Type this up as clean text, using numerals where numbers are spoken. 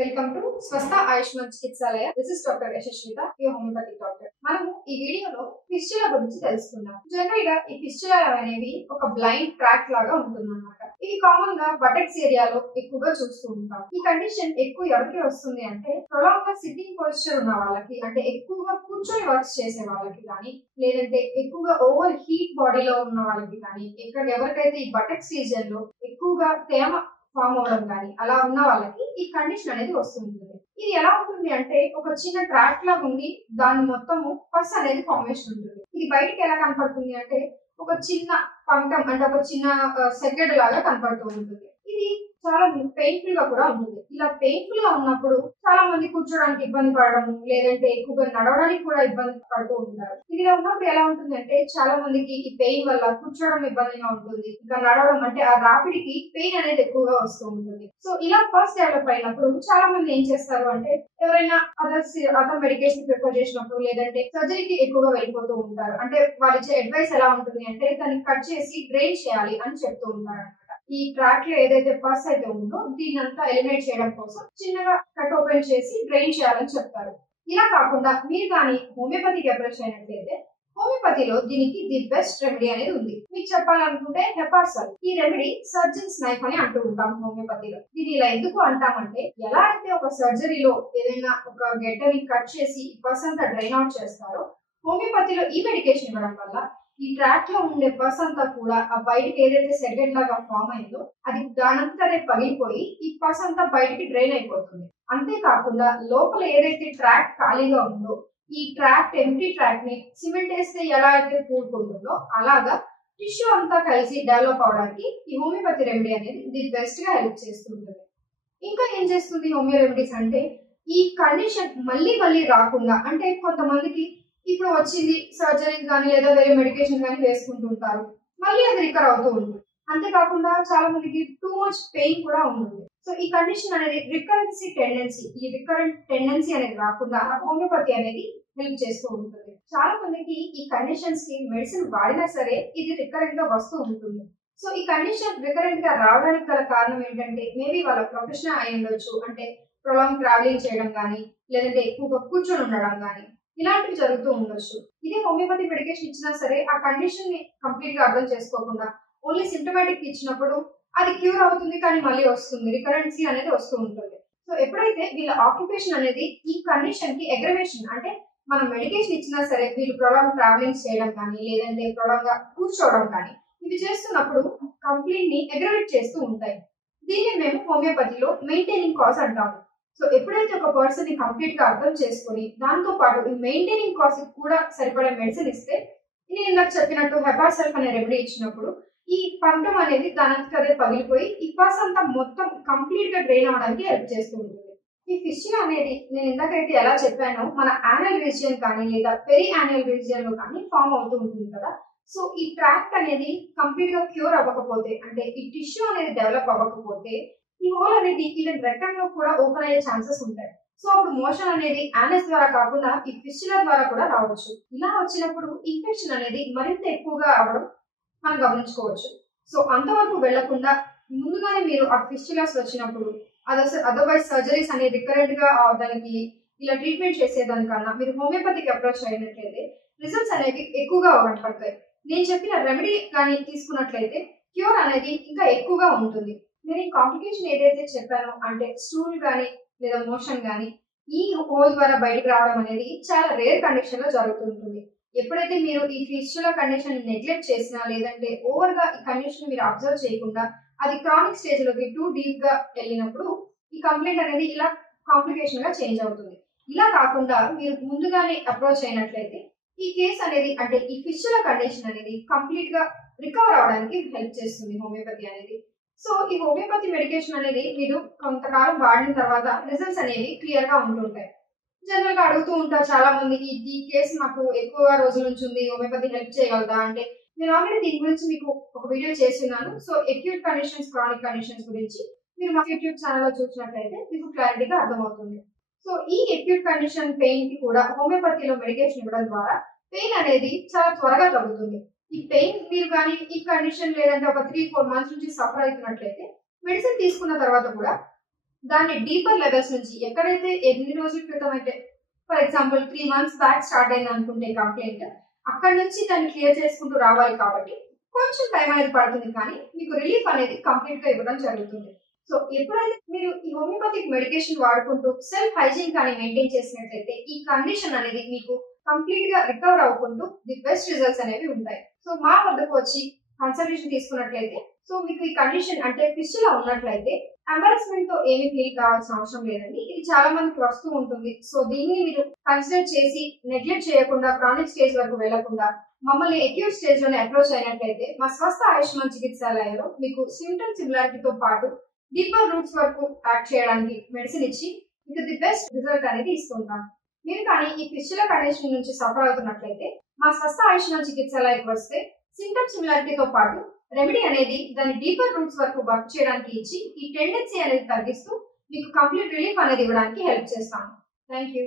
Welcome to Swastha Ayushman Chikitsalaya. This is doctor Yashaswitha, your homeopathic doctor. మనము ఈ వీడియోలో ఫిస్టులా గురించి తెలుసుకుందాం. జనరల్ గా ఈ ఫిస్టులా అనేవి ఒక బ్లైండ్ ట్రాక్ లాగా ఉంటుందన్నమాట. ఇవి కామన్ గా బటెక్స్ ఏరియాలో ఎక్కువగా చూస్తూ ఉంటాం. ఈ కండిషన్ ఎక్కువ ఎవరికి వస్తుంది అంటే ప్రొలాంగ్ గా సిట్టింగ్ పొజిషన్ ఉన్న వాళ్ళకి, అంటే ఎక్కువగా కూర్చొని వర్క్స్ చేసే వాళ్ళకి కానీ, లేదంటే ఎక్కువగా ఓవర్ హీట్ బాడీలో ఉన్న వాళ్ళకి కానీ, ఇక్కడ ఎవరికైతే ఈ బటెక్స్ రీజియన్ లో ఎక్కువగా తేమ ఫామ్ అవడం కానీ అలా ఉన్న వాళ్ళకి ఈ కండిషన్ అనేది వస్తుంటుంది. ఇది ఎలా ఉంటుంది అంటే ఒక చిన్న ట్రాక్ లాగా ఉండి దాని మొత్తము పస్ అనేది ఫార్మేషన్ ఉంటుంది. ఇది బయటకి ఎలా కనపడుతుంది అంటే ఒక చిన్న పంకం, అంటే ఒక చిన్న సెగ్గెడ్ లాగా కనపడుతూ ఉంటుంది. ఇది చాలా పెయిన్ఫుల్ గా కూడా ఉంటుంది. ఇలా పెయిన్ఫుల్ గా ఉన్నప్పుడు చాలా మంది కూర్చోడానికి ఇబ్బంది పడడము, లేదంటే ఎక్కువగా నడవడానికి కూడా ఇబ్బంది పడుతూ ఉంటారు. ఇదిలా ఉన్నప్పుడు ఎలా ఉంటుంది అంటే చాలా మందికి ఈ పెయిన్ వల్ల కూర్చోవడం ఇబ్బందిగా ఉంటుంది, ఇంకా నడవడం అంటే ఆ రాపిడికి పెయిన్ అనేది ఎక్కువగా వస్తూ ఉంటుంది. సో ఇలా ఫస్ట్ డెవలప్ అయినప్పుడు చాలా మంది ఏం చేస్తారు అంటే ఎవరైనా అదర్ మెడికేషన్ ప్రిఫర్ చేసినప్పుడు, లేదంటే సర్జరీకి ఎక్కువగా వెళ్ళిపోతూ ఉంటారు. అంటే వాళ్ళు ఇచ్చే అడ్వైస్ ఎలా ఉంటుంది అంటే దాన్ని కట్ చేసి డ్రైన్ చేయాలి అని చెప్తూ ఉంటారు. ఈ ట్రాక్ లో ఏదైతే పస్ అయితే ఉందో దీన్ని అంతా ఎలిమినేట్ చేయడం కోసం చిన్నగా కట్ ఓపెన్ చేసి డ్రైన్ చేయాలని చెప్తారు. ఇలా కాకుండా మీరు కానీ హోమియోపతికి అప్రోచ్ అయినట్లయితే హోమియోపతిలో దీనికి ది బెస్ట్ రెమెడీ అనేది ఉంది. మీకు చెప్పాలనుకుంటే హెపార్సల్. ఈ రెమెడీ సర్జన్స్ నైఫ్ అని అంటూ ఉంటాం హోమియోపతిలో. దీన్ని ఇలా ఎందుకు అంటామంటే ఎలా అయితే ఒక సర్జరీలో ఏదైనా ఒక గెడ్డని కట్ చేసి పస్ అంతా డ్రైన్ అవుట్ చేస్తారో, హోమియోపతిలో ఈ మెడికేషన్ ఇవ్వడం వల్ల ఈ ట్రాక్ లో ఉండే పస్ అంతా కూడా ఆ బయటకి ఏదైతే సెగెడ్ లాగా ఫామ్ అయిందో అది దానంతనే పగిలిపోయి ఈ పస్ అంతా బయటికి డ్రైన్ అయిపోతుంది. అంతేకాకుండా లోపల ఏదైతే ట్రాక్ ఖాళీగా ఉందో ఈ ట్రాక్, ఎంటీ ట్రాక్ ని సిమెంట్ వేస్తే ఎలా అయితే కూడుకుంటుందో అలాగా టిష్యూ అంతా కలిసి డెవలప్ అవడానికి ఈ హోమియోపతి రెమెడీ అనేది ది బెస్ట్ గా హెల్ప్ చేస్తుంటుంది. ఇంకా ఏం చేస్తుంది హోమియో రెమెడీస్ అంటే ఈ కండిషన్ మళ్ళీ మళ్ళీ రాకుండా, అంటే కొంతమందికి ఇప్పుడు వచ్చింది సర్జరీస్ కానీ లేదా వేరే మెడికేషన్ కానీ వేసుకుంటూ ఉంటారు, మళ్ళీ అది రికవర్ అవుతూ ఉంటుంది. అంతేకాకుండా చాలా మందికి టూ మచ్ పెయిన్ కూడా ఉంటుంది. సో ఈ కండిషన్ అనేది ఈ రికరెంట్ టెండెన్సీ అనేది రాకుండా హోమియోపతి అనేది హెల్ప్ చేస్తూ ఉంటుంది. చాలా మందికి ఈ కండిషన్స్ కి మెడిసిన్ వాడినా సరే ఇది రికరెంట్ గా వస్తూ ఉంటుంది. సో ఈ కండిషన్ రికరెంట్ గా రావడానికి గల కారణం ఏంటంటే మేబీ వాళ్ళ ప్రొఫెషన్ అయి ఉండొచ్చు, అంటే ప్రొలాంగ్ ట్రావెలింగ్ చేయడం కానీ, లేదంటే ఎక్కువగా కూర్చొని ఉండడం కానీ ఇలాంటివి జరుగుతూ ఉండొచ్చు. ఇదే హోమియోపతి మెడికేషన్ ఇచ్చినా సరే ఆ కండిషన్ ని కంప్లీట్ గా అర్థం చేసుకోకుండా ఓన్లీ సిమ్టమాటిక్ ఇచ్చినప్పుడు అది క్యూర్ అవుతుంది కానీ మళ్ళీ వస్తుంది, రికరెన్సీ అనేది వస్తూ ఉంటుంది. సో ఎప్పుడైతే వీళ్ళ ఆక్యుపేషన్ అనేది ఈ కండిషన్ కి అగ్రవేషన్, అంటే మనం మెడికేషన్ ఇచ్చినా సరే వీళ్ళు ప్రొలాంగ్ ట్రావెలింగ్ చేయడం కానీ, లేదంటే ప్రొలాంగ్ గా కూర్చోవడం కానీ ఇవి చేస్తున్నప్పుడు కంప్లీట్ ని అగ్రవేట్ చేస్తూ ఉంటాయి. దీన్ని మేము హోమియోపతిలో మెయింటైనింగ్ కాజ్ అంటాము. సో ఎప్పుడైతే ఒక పర్సన్ ని కంప్లీట్ గా అర్థం చేసుకుని దాంతో పాటు ఈ మెయింటైనింగ్ కాస్ట్ కూడా సరిపడే మెడిసిన్ ఇస్తే, నేను ఇందాక చెప్పినట్టు హెపార్సల్ఫ్ అనే రెమెడీ ఇచ్చినప్పుడు ఈ పంకం అనేది దానంతదే పగిలిపోయి ఈ పస్ అంతా మొత్తం కంప్లీట్ గా డ్రైన్ అవడానికి హెల్ప్ చేస్తూ ఉంటుంది. ఈ ఫిస్టులా అనేది నేను ఇందాకైతే ఎలా చెప్పానో మన యాన్యువల్ రీజియన్ కానీ లేదా పెరి యాన్యువల్ రీజియన్ లో కానీ ఫామ్ అవుతూ ఉంటుంది కదా. సో ఈ ట్రాక్ అనేది కంప్లీట్ గా క్యూర్ అవ్వకపోతే, అంటే ఈ టిష్యూ అనేది డెవలప్ అవ్వకపోతే ఈ హోల్ అనేది ఈవెన్ రెక్టమ్ లో కూడా ఓపెన్ అయ్యే ఛాన్సెస్ ఉంటాయి. సో అప్పుడు మోషన్ అనేది యానస్ ద్వారా కాకుండా ఈ ఫిస్టులా ద్వారా కూడా రావచ్చు. ఇలా వచ్చినప్పుడు ఇన్ఫెక్షన్ అనేది మరింత ఎక్కువగా అవ్వడం మనం గమనించుకోవచ్చు. సో అంతవరకు వెళ్లకుండా ముందుగానే మీరు ఆ ఫిస్టులాస్ వచ్చినప్పుడు అదర్వైజ్ సర్జరీస్ అనేది రికరెంట్ గా దానికి ఇలా ట్రీట్మెంట్ చేసేదానికన్నా మీరు హోమియోపతికి అప్రోచ్ అయినట్లయితే రిజల్ట్స్ అనేవి ఎక్కువగా కనపడతాయి. నేను చెప్పిన రెమెడీ కానీ తీసుకున్నట్లయితే క్యూర్ అనేది ఇంకా ఎక్కువగా ఉంటుంది. నేను ఈ కాంప్లికేషన్ ఏదైతే చెప్పానో, అంటే స్టూల్ కానీ లేదా మోషన్ కానీ ఈ హోల్ ద్వారా బయటకు రావడం అనేది చాలా రేర్ కండిషన్ లో జరుగుతుంటుంది. ఎప్పుడైతే మీరు ఈ ఫిస్టులా కండిషన్ నెగ్లెక్ట్ చేసినా, లేదంటే ఓవర్ గా ఈ కండిషన్ మీరు అబ్జర్వ్ చేయకుండా అది క్రానిక్ స్టేజ్ లోకి టూ డీప్ గా వెళ్ళినప్పుడు ఈ కంప్లైంట్ అనేది ఇలా కాంప్లికేషన్ గా చేంజ్ అవుతుంది. ఇలా కాకుండా మీరు ముందుగానే అప్రోచ్ అయినట్లయితే ఈ కేసు అనేది, అంటే ఈ ఫిస్టులా కండిషన్ అనేది కంప్లీట్ గా రికవర్ అవడానికి హెల్ప్ చేస్తుంది హోమియోపతి అనేది. సో ఈ హోమియోపతి మెడికేషన్ అనేది మీరు కొంతకాలం వాడిన తర్వాత రిజల్ట్స్ అనేవి క్లియర్ గా ఉంటుంటాయి. జనరల్ గా అడుగుతూ ఉంటారు చాలా మంది, ఈ కేసు నాకు ఎక్కువగా రోజుల నుంచి ఉంది, హోమియోపతి హెల్ప్ చేయగలదా అంటే నేను ఆల్రెడీ దీని గురించి మీకు ఒక వీడియో చేస్తున్నాను. So acute conditions, chronic conditions గురించి మీరు మా యూట్యూబ్ ఛానల్ లో చూసినట్లయితే మీకు క్లారిటీగా అర్థమవుతుంది. సో ఈ అక్యూట్ కండిషన్ పెయిన్ కి కూడా హోమియోపతిలో మెడికేషన్ ఇవ్వడం ద్వారా పెయిన్ అనేది చాలా త్వరగా తగ్గుతుంది. ఈ పెయిన్ మీరు కానీ ఈ కండిషన్ లేదంటే ఒక 3-4 మంత్స్ నుంచి సఫర్ అవుతున్నట్లయితే మెడిసిన్ తీసుకున్న తర్వాత కూడా దాన్ని డీపర్ లెవెల్స్ నుంచి ఎక్కడైతే ఎన్ని రోజుల క్రితం అయితే for example 3 months back start అయింది అనుకుంటే కంప్లైంట్ అక్కడ నుంచి దాన్ని క్లియర్ చేసుకుంటూ రావాలి కాబట్టి కొంచెం టైం అనేది పడుతుంది, కానీ మీకు రిలీఫ్ అనేది కంప్లీట్ గా ఇవ్వడం జరుగుతుంది. సో ఎప్పుడైతే మీరు ఈ హోమియోపతిక్ మెడికేషన్ వాడుకుంటూ సెల్ఫ్ హైజీన్ కానీ మెయింటైన్ చేసినట్లయితే ఈ కండిషన్ అనేది మీకు కంప్లీట్ గా రికవర్ అవ్వకుంటూ ది బెస్ట్ రిజల్ట్స్ అనేవి ఉంటాయి. సో మా వద్దకు వచ్చి కన్సల్టేషన్ తీసుకున్నట్లయితే సో మీకు ఈ కండిషన్ అంటే ఫిస్టులా ఉన్నట్లయితే ఎంబారస్మెంట్ తో ఏమీ ఫీల్ కావాల్సిన అవసరం లేదండి. ఇది చాలా మందికి వస్తూ ఉంటుంది. సో దీన్ని మీరు కన్సిడర్ చేసి నెగ్లెక్ట్ చేయకుండా క్రానిక్ స్టేజ్ వరకు వెళ్లకుండా మమ్మల్ని అక్యూట్ స్టేజ్ లోనే అప్రోచ్ అయినట్లయితే మా స్వస్థ ఆయుష్మాన్ చికిత్సాలయంలో మీకు సిమ్టమ్ సిమిలారిటీతో పాటు డీపర్ రూట్స్ వరకు యాక్ట్ చేయడానికి మెడిసిన్ ఇచ్చి మీకు ది బెస్ట్ రిజల్ట్ అనేది ఇస్తుంటాం. మీరు కానీ ఈ ఫిస్టులా కండిషన్ నుంచి సఫర్ అవుతున్నట్లయితే మా స్వస్థ ఆయుష్మాన్ చికిత్సాలయకు వస్తే సిమ్టమ్ సిమిలారిటీతో పాటు రెమెడీ అనేది దాని డీపర్ రూట్స్ వరకు వర్క్ చేయడానికి ఇచ్చి ఈ టెండెన్సీ అనేది తగ్గిస్తూ మీకు కంప్లీట్ రిలీఫ్ అనేది ఇవ్వడానికి హెల్ప్ చేస్తాము. Thank you.